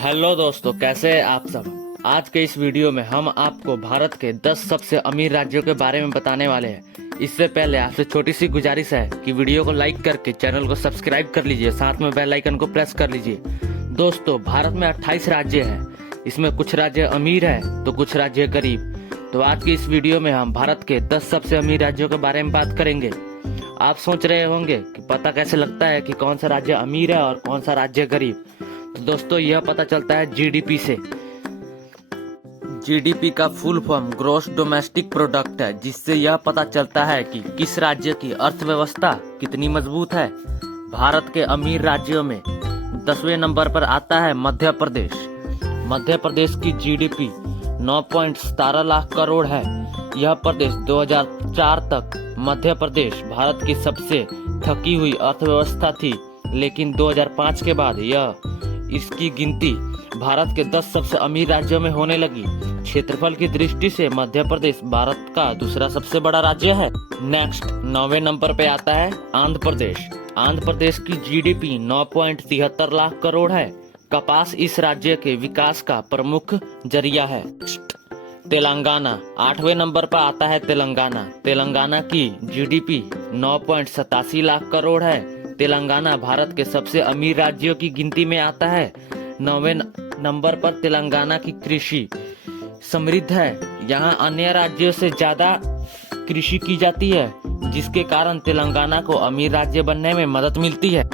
Hello दोस्तों, कैसे हैं आप सब। आज के इस वीडियो में हम आपको भारत के 10 सबसे अमीर राज्यों के बारे में बताने वाले हैं। इससे पहले आपसे छोटी सी गुजारिश है कि वीडियो को लाइक करके चैनल को सब्सक्राइब कर लीजिए, साथ में बेल आइकन को प्रेस कर लीजिए। दोस्तों, भारत में 28 राज्य हैं। इसमें कुछ राज्य अमीर हैं तो कुछ राज्य गरीब। तो आज की इस वीडियो में हम भारत के 10 सबसे अमीर राज्यों के बारे में बात करेंगे। आप सोच रहे होंगे कि पता कैसे लगता है कि कौन सा राज्य अमीर है और कौन सा राज्य गरीब। तो दोस्तों, यह पता चलता है जीडीपी से। जीडीपी का full form gross domestic product है, जिससे यह पता चलता है कि किस राज्य की अर्थव्यवस्था कितनी मजबूत है। भारत के अमीर राज्यों में 10वें नंबर पर आता है मध्य प्रदेश। मध्य प्रदेश की जीडीपी 9.17 लाख करोड़ है। यह प्रदेश 2004 तक मध्य प्रदेश भारत की सबसे थकी हुई अर्थव्यवस्था थी, लेकिन 2005 के बाद इसकी गिनती भारत के 10 सबसे अमीर राज्यों में होने लगी। क्षेत्रफल की दृष्टि से मध्य प्रदेश भारत का दूसरा सबसे बड़ा राज्य है। नेक्स्ट 9वें नंबर पे आता है आंध्र प्रदेश। आंध्र प्रदेश की जीडीपी 9.73 लाख करोड़ है। कपास इस राज्य के विकास का प्रमुख जरिया है। तेलंगाना 8वें नंबर पर आता है तेलंगाना। तेलंगाना की जीडीपी 9.87 लाख करोड़ है। तेलंगाना भारत के सबसे अमीर राज्यों की गिनती में आता है। 9वें नंबर पर तेलंगाना की कृषि समृद्ध है। यहाँ अन्य राज्यों से ज्यादा कृषि की जाती है, जिसके कारण तेलंगाना को अमीर राज्य बनने में मदद मिलती है।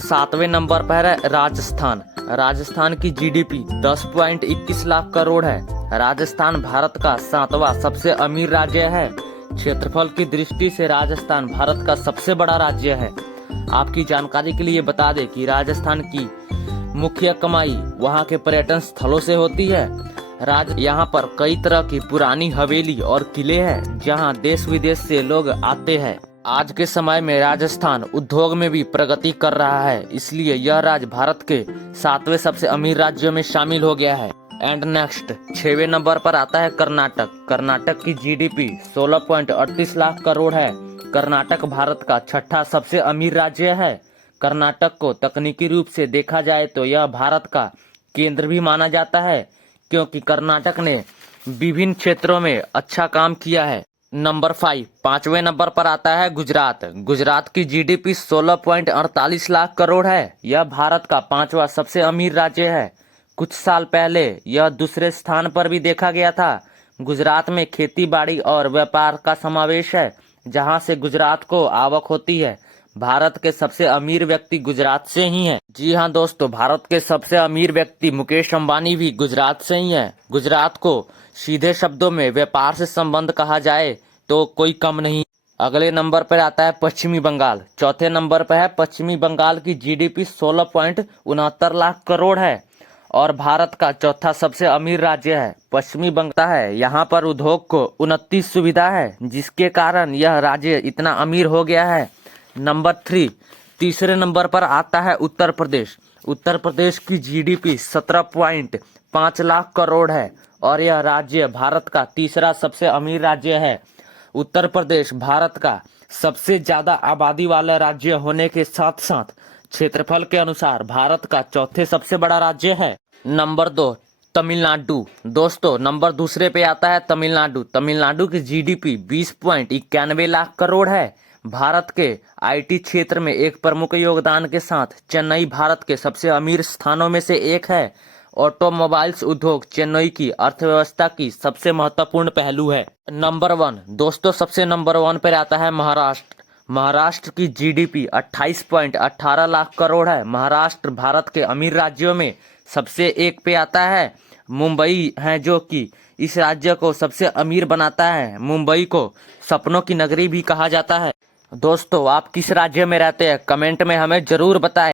7वें नंबर पर है राजस्थान। राजस्थान की जीडीपी 10.21 लाख करोड़ है। राजस्थान भारत का 7वां सबसे अमीर राज्य है। क्षेत्रफल की दृष्टि से राजस्थान भारत का सबसे बड़ा राज्य है। आपकी जानकारी के लिए बता दें कि राजस्थान की मुख्य कमाई वहां के पर्यटन स्थलों से होती है। यहाँ पर कई तरह की पुरानी हवेली और किले हैं, जहां देश विदेश से लोग आते हैं। आज के समय में राजस्थान उद्योग में भी प्रगति कर रहा है, इसलिए यह राज्य भारत के 7वें सबसे अमीर राज्यों में शामिल हो गया है। एंड नेक्स्ट 6वें नंबर पर आता है कर्नाटक। कर्नाटक की जीडीपी 16.38 लाख करोड़ है। कर्नाटक भारत का 6ठा सबसे अमीर राज्य है। कर्नाटक को तकनीकी रूप से देखा जाए तो यह भारत का केंद्र भी माना जाता है, क्योंकि कर्नाटक ने विभिन्न क्षेत्रों में अच्छा काम किया है। नंबर 5वें नंबर पर आता है गुजरात। गुजरात की जीडीपी 16.48 लाख करोड़ है। यह भारत का 5वां सबसे अमीर राज्य है। कुछ साल पहले यह दूसरे स्थान पर भी देखा गया था। गुजरात में खेती बाड़ी और व्यापार का समावेश है, जहां से गुजरात को आवक होती है। भारत के सबसे अमीर व्यक्ति गुजरात से ही हैं। जी हाँ दोस्तों, भारत के सबसे अमीर व्यक्ति मुकेश अंबानी भी गुजरात से ही हैं। गुजरात को सीधे शब्दों में व्यापार से संबंध कहा जाए तो कोई कम नहीं। अगले नंबर पर आता है पश्चिमी बंगाल। चौथे नंबर पर है पश्चिमी बंगाल की जीडीपी 16.69 लाख करोड़ है और भारत का चौथा सबसे अमीर राज्य है। पश्चिमी बंगाल है, यहाँ पर उद्योग को 29 सुविधा है, जिसके कारण यह राज्य इतना अमीर हो गया है। नंबर 3 तीसरे नंबर पर आता है उत्तर प्रदेश। उत्तर प्रदेश की जीडीपी 17.5 लाख करोड़ है और यह राज्य भारत का तीसरा सबसे अमीर राज्य है। उत्तर प्रदेश भारत का सबसे ज्यादा आबादी वाला राज्य होने के साथ साथ क्षेत्रफल के अनुसार भारत का चौथे सबसे बड़ा राज्य है। नंबर 2 तमिलनाडु। दोस्तों, नंबर दूसरे पे आता है तमिलनाडु। तमिलनाडु की जीडीपी 20.91 लाख करोड़ है। भारत के आईटी क्षेत्र में एक प्रमुख योगदान के साथ चेन्नई भारत के सबसे अमीर स्थानों में से एक है। ऑटोमोबाइल्स उद्योग चेन्नई की अर्थव्यवस्था की सबसे महत्वपूर्ण पहलू है। नंबर 1 दोस्तों, सबसे नंबर 1 पर आता है महाराष्ट्र। महाराष्ट्र की जीडीपी 28.18 लाख करोड़ है। महाराष्ट्र भारत के अमीर राज्यों में सबसे एक पे आता है। मुंबई है जो कि इस राज्य को सबसे अमीर बनाता है। मुंबई को सपनों की नगरी भी कहा जाता है। दोस्तों, आप किस राज्य में रहते हैं, कमेंट में हमें जरूर बताएं।